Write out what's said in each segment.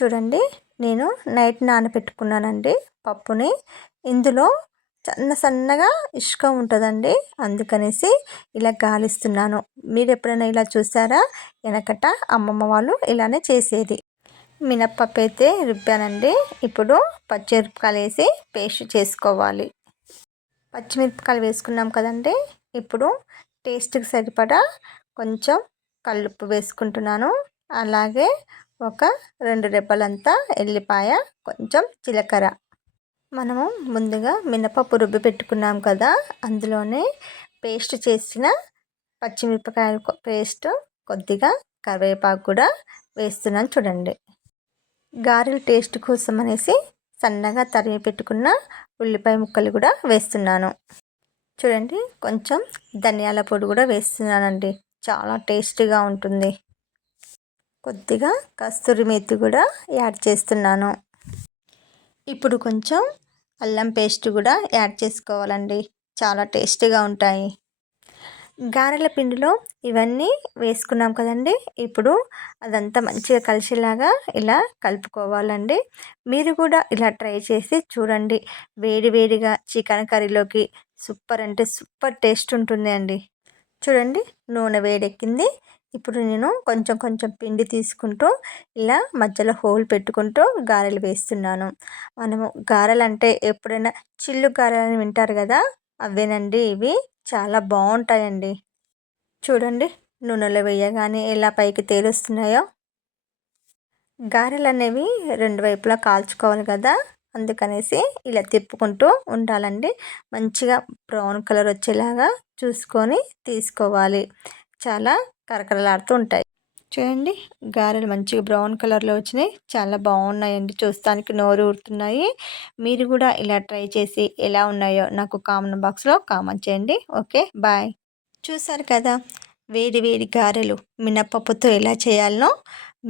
చూడండి, నేను నైట్ నానబెట్టుకున్నానండి పప్పుని. ఇందులో సన్నగా ఇసుక ఉంటుందండి, అందుకనేసి ఇలా గాలిస్తున్నాను. మీరు ఎప్పుడైనా ఇలా చూసారా? వెనకట అమ్మమ్మ వాళ్ళు ఇలానే చేసేది. మినప్పప్పు అయితే రుబ్బానండి. ఇప్పుడు పచ్చిమిరపకాయలు వేసి పేస్ట్ చేసుకోవాలి. పచ్చిమిరపకాయలు వేసుకున్నాం కదండి. ఇప్పుడు టేస్ట్కి సరిపడా కొంచెం కల్లుప్పు వేసుకుంటున్నాను. అలాగే ఒక 2 రెబ్బలంతా ఎల్లిపాయ, కొంచెం జీలకర్ర. మనము ముందుగా మినపప్పు రుబ్బి పెట్టుకున్నాం కదా, అందులోనే పేస్ట్ చేసిన పచ్చిమిరపకాయల పేస్ట్, కొద్దిగా కరివేపాకు కూడా వేస్తున్నాను. చూడండి, గారెల టేస్ట్ కోసం అనేసి సన్నగా తరిగి పెట్టుకున్న ఉల్లిపాయ ముక్కలు కూడా వేస్తున్నాను. చూడండి, కొంచెం ధనియాల పొడి కూడా వేస్తున్నానండి, చాలా టేస్టీగా ఉంటుంది. కొద్దిగా కస్తూరి మేతి కూడా యాడ్ చేస్తున్నాను. ఇప్పుడు కొంచెం అల్లం పేస్ట్ కూడా యాడ్ చేసుకోవాలండి, చాలా టేస్టీగా ఉంటాయి. గారెల పిండిలో ఇవన్నీ వేసుకున్నాం కదండి. ఇప్పుడు అదంతా మంచిగా కలిసేలాగా ఇలా కలుపుకోవాలండి. మీరు కూడా ఇలా ట్రై చేసి చూడండి. వేడి వేడిగా చికెన్ కర్రీలోకి సూపర్ అంటే సూపర్ టేస్ట్ ఉంటుంది అండి. చూడండి, నూనె వేడెక్కింది. ఇప్పుడు నేను కొంచెం కొంచెం పిండి తీసుకుంటూ ఇలా మధ్యలో హోల్ పెట్టుకుంటూ గారెలు వేస్తున్నాను. మనము గారెలు అంటే ఎప్పుడైనా చిల్లు గారెలు వింటారు కదా, అవేనండి ఇవి. చాలా బాగుంటాయండి. చూడండి, నూనెలో వేయగానే ఎలా పైకి తేలుస్తున్నాయో. గారెలు అనేవి 2 వైపులా కాల్చుకోవాలి కదా, అందుకనేసి ఇలా తిప్పుకుంటూ ఉండాలండి. మంచిగా బ్రౌన్ కలర్ వచ్చేలాగా చూసుకొని తీసుకోవాలి. చాలా కరకరలాడుతూ ఉంటాయి. చూడండి, గారెలు మంచిగా బ్రౌన్ కలర్లో వచ్చినాయి, చాలా బాగున్నాయండి. చూస్తానికి నోరు ఊరుతున్నాయి. మీరు కూడా ఇలా ట్రై చేసి ఎలా ఉన్నాయో నాకు కామెంట్ బాక్స్లో కామెంట్ చేయండి. Okay, bye. చూసారు కదా, వేడి వేడి గారెలు మినపప్పుతో ఎలా చేయాలనో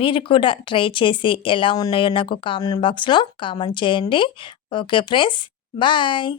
మీరు కూడా ట్రై చేసి ఎలా ఉన్నాయో నాకు కామెంట్ బాక్స్లో కామెంట్ చేయండి. Okay friends, bye.